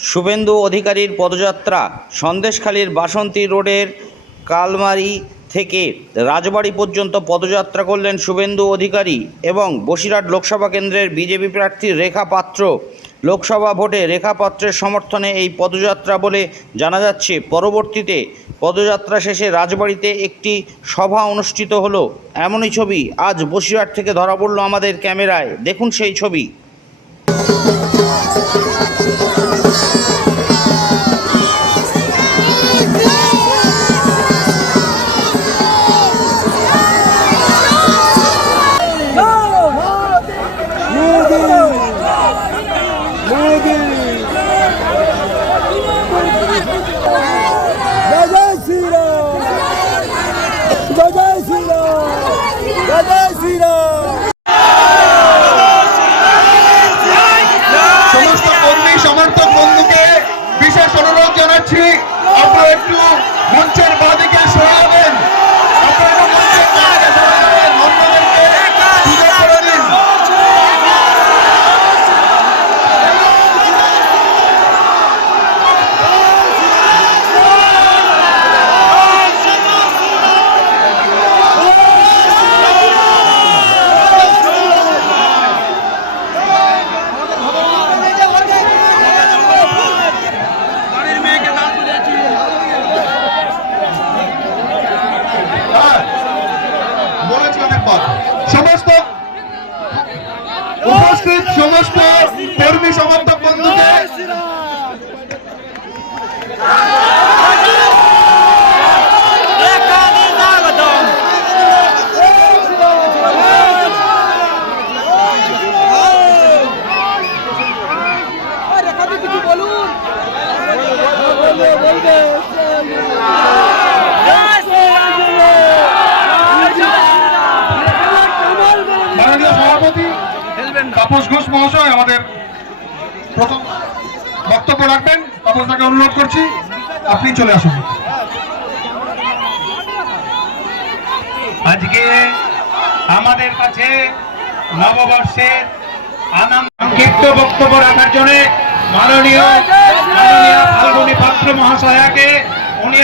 শুভেন্দু অধিকারীর পদযাত্রা সন্দেশখালীর বাসন্তী রোডের কালমারি থেকে রাজবাড়ি পর্যন্ত পদযাত্রা করলেন শুভেন্দু অধিকারী এবং বসিরহাট লোকসভা কেন্দ্রের বিজেপি প্রার্থী রেখা পাত্র। লোকসভা ভোটে রেখা পাত্রের সমর্থনে এই পদযাত্রা বলে জানা যাচ্ছে। পরবর্তীতে পদযাত্রা শেষে রাজবাড়িতে একটি সভা অনুষ্ঠিত হলো। এমনই ছবি আজ বসিরহাট থেকে ধরা পড়ল আমাদের ক্যামেরায়। দেখুন সেই ছবি। সমস্ত কর্মী সমর্থক বন্ধুকে বিশেষ অনুরোধ জানাচ্ছি। আপনারা একটু মঞ্চের বাদিকে সরে সমস্ত উপস্থিত সমস্ত কর্মী সমর্থক বন্ধুকে মাননীয় সভাপতি তাপস ঘোষ মহাশয়, আমাদের প্রথম বক্তব্য রাখবেন। তাপসদাকে অনুরোধ করছি, আপনি চলে আসুন। আজকে আমাদের কাছে নববর্ষের আনন্দ বক্তব্য রাখার জন্য মাননীয় মাননীয় ফাল্গুনী পাত্র মহাশয়াকে উনি